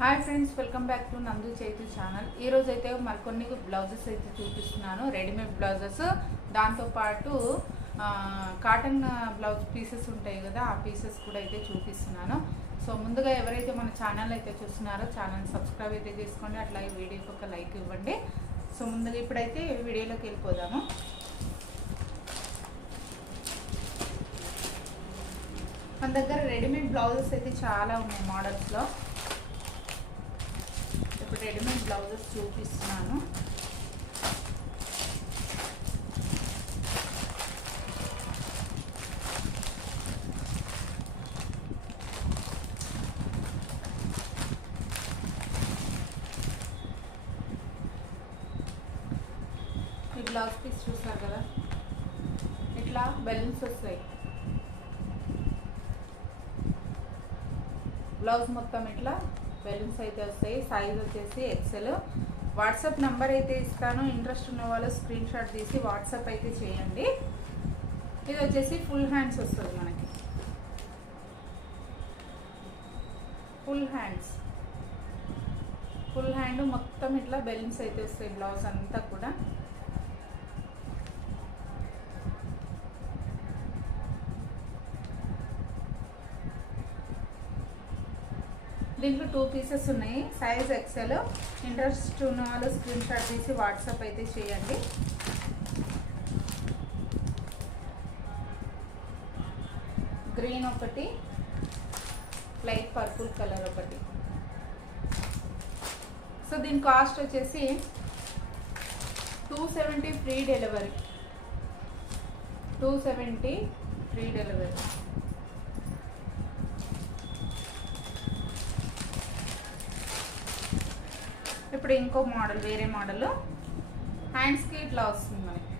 Hi friends, welcome back to నందు Chaitu channel. ఈరోజు అయితే మరికొన్ని బ్లౌజెస్ అయితే చూపిస్తున్నాను, రెడీమేడ్ బ్లౌజెస్. దాంతోపాటు కాటన్ బ్లౌజ్ పీసెస్ ఉంటాయి కదా, ఆ పీసెస్ కూడా అయితే చూపిస్తున్నాను. సో ముందుగా ఎవరైతే మన ఛానల్ అయితే చూస్తున్నారో ఛానల్ సబ్స్క్రైబ్ అయితే చేసుకోండి, అట్లాగే వీడియోకి ఒక లైక్ ఇవ్వండి. సో ముందుగా ఇప్పుడైతే వీడియోలోకి వెళ్ళిపోదాము. మన దగ్గర రెడీమేడ్ బ్లౌజెస్ అయితే చాలా ఉన్నాయి మోడల్స్లో. ఇప్పుడు రెడీమేడ్ బ్లౌజెస్ చూపిస్తున్నాను. ఈ బ్లౌజ్ పీస్ చూసారు కదా, ఇట్లా బెలూన్స్ వస్తాయి. బ్లౌజ్ మొత్తం ఇట్లా బెలూన్స్ అయితే వస్తాయి. సైజ్ వచ్చేసి ఎక్సెల్. వాట్సాప్ నెంబర్ అయితే ఇస్తాను, ఇంట్రెస్ట్ ఉన్న వాళ్ళు స్క్రీన్ షాట్ తీసి వాట్సాప్ అయితే చేయండి. ఇది వచ్చేసి ఫుల్ హ్యాండ్స్ వస్తుంది మనకి, ఫుల్ హ్యాండ్ మొత్తం ఇట్లా బెలూన్స్ అయితే వస్తాయి బ్లౌజ్ అంతా కూడా. దీంట్లో 2 పీసెస్ ఉన్నాయి, సైజ్ ఎక్సెల్. ఇంట్రెస్ట్ ఉన్న వాళ్ళు స్క్రీన్ షాట్ తీసి వాట్సాప్ అయితే చేయండి. గ్రీన్ ఒకటి, లైట్ పర్పుల్ కలర్ ఒకటి. సో దీని కాస్ట్ వచ్చేసి 270 ఫ్రీ డెలివరీ. 270 free delivery. ఇప్పుడు ఇంకో మోడల్, వేరే మోడల్. హ్యాండ్స్కి ఇట్లా వస్తుంది మనకి,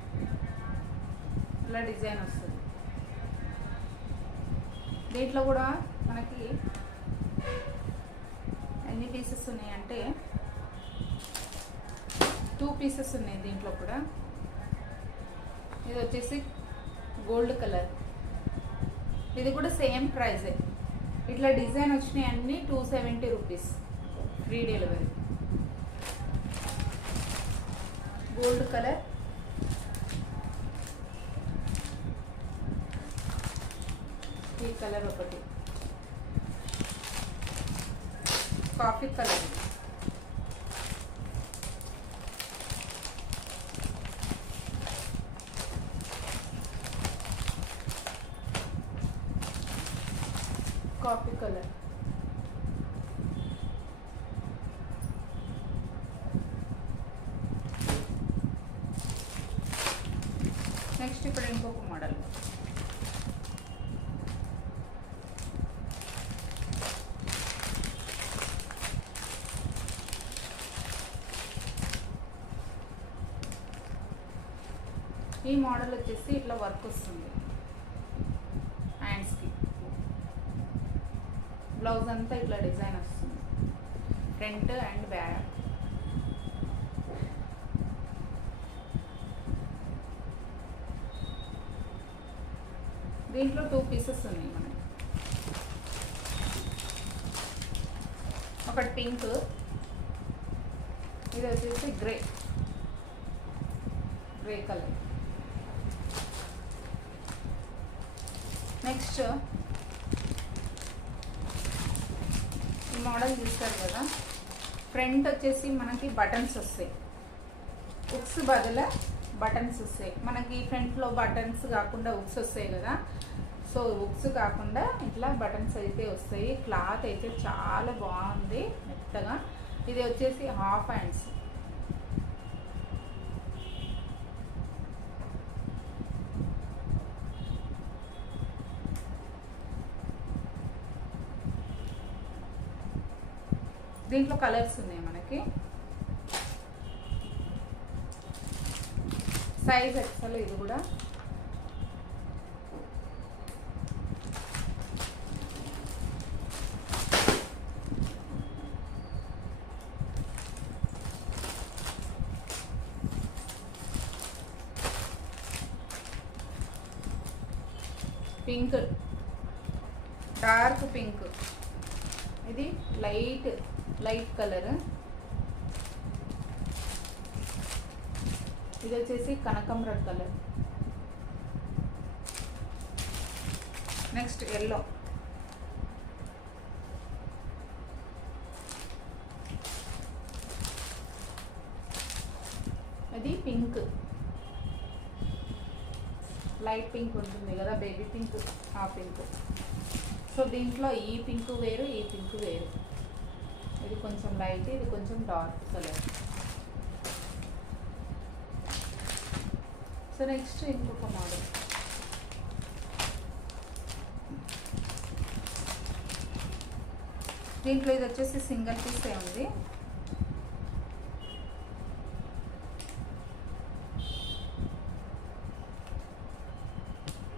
ఇలా డిజైన్ వస్తుంది. దీంట్లో కూడా మనకి ఎన్ని పీసెస్ ఉన్నాయంటే 2 పీసెస్ ఉన్నాయి దీంట్లో కూడా. ఇది వచ్చేసి గోల్డ్ కలర్. ఇది కూడా సేమ్ ప్రైజే. ఇట్లా డిజైన్ వచ్చినాయి అన్నీ 270 rupees free delivery. Gold colour, ఈ కలర్ ఒకటి, coffee colour, coffee colour. Next ఇప్పుడు ఇంకొక మోడల్. ఈ మోడల్ వచ్చేసి ఇట్లా వర్క్ వస్తుంది హ్యాండ్స్కి. బ్లౌజ్ అంతా ఇట్లా డిజైన్ వస్తుంది, ఫ్రంట్ అండ్ బ్యాక్. దీంట్లో 2 పీసెస్ ఉన్నాయి మనకి. ఒకటి పింక్, ఇది వచ్చేసి గ్రే కలర్. నెక్స్ట్ ఈ మోడల్ చూస్తారు కదా, ఫ్రంట్ వచ్చేసి మనకి బటన్స్ వస్తాయి, హుక్స్ బదులు బటన్స్ వస్తాయి మనకి. ఫ్రంట్లో బటన్స్ కాకుండా హుక్స్ వస్తాయి కదా, సో హుక్స్ కాకుండా ఇట్లా బటన్స్ అయితే వస్తాయి. క్లాత్ అయితే చాలా బాగుంది, మెత్తగా. ఇది వచ్చేసి హాఫ్ హ్యాండ్స్. దీంట్లో కలర్స్ ఉన్నాయి మనకి. Size excel. ఇది కూడా పింక్, డార్క్ పింక్. ఇది లైట్ లైట్ కలర్. ఇది వచ్చేసి కనకాంబరం కలర్. Next yellow. ఇది పింక్, లైట్ పింక్ ఉంటుంది కదా, బేబీ పింక్, ఆ పింక్. సో దీంట్లో ఈ పింక్ వేరు, ఈ పింక్ వేరు. ఇది కొంచెం లైట్, ఇది కొంచెం డార్క్ కలర్. సో నెక్స్ట్ ఇంకొక మోడల్. దీంట్లో ఇది వచ్చేసి సింగిల్ పీసే ఉంది.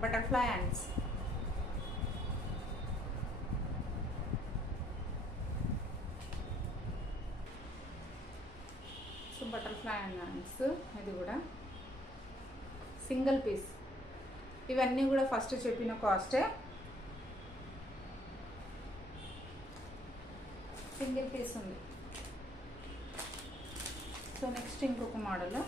Butterfly hands. So butterfly hands, ఇది కూడా సింగిల్ పీస్. ఇవన్నీ కూడా ఫస్ట్ చెప్పిన కాస్టే. సింగిల్ పీస్ ఉంది. సో నెక్స్ట్ ఇంకొక మోడల్.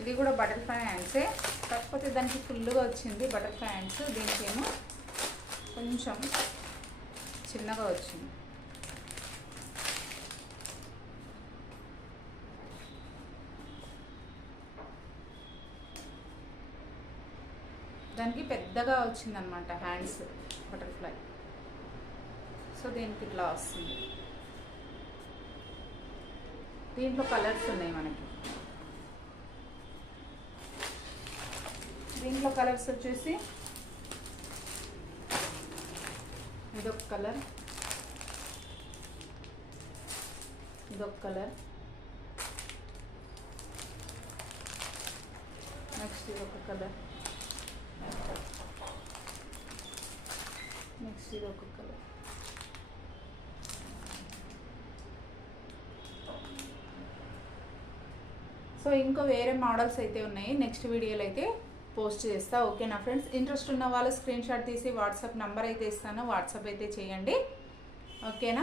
ఇది కూడా బటర్ఫ్లై హ్యాండ్సే, కాకపోతే దానికి ఫుల్గా వచ్చింది బటర్ఫ్లై హ్యాండ్స్. దీనికేమో కొంచెం చిన్నగా వచ్చింది. దానికి పెద్దగా వచ్చిందనమాట హ్యాండ్స్ బటర్ఫ్లై. సో దీనికి ఇట్లా వస్తుంది. దీంట్లో కలర్స్ ఉన్నాయి మనకి. దీంట్లో కలర్స్ వచ్చేసి ఇదొక కలర్, ఇదొక కలర్, నెక్స్ట్ ఇదొక కలర్, నెక్స్ట్ ఇదొక కలర్. సో ఇంకా వేరే మోడల్స్ అయితే ఉన్నాయి, నెక్స్ట్ వీడియోలో అయితే పోస్ట్ చేస్తా. ఓకేనా ఫ్రెండ్స్? ఇంట్రెస్ట్ ఉన్న వాళ్ళు స్క్రీన్ షాట్ తీసి వాట్సాప్ నెంబర్ అయితే ఇస్తాను, వాట్సాప్ అయితే చేయండి. ఓకేనా?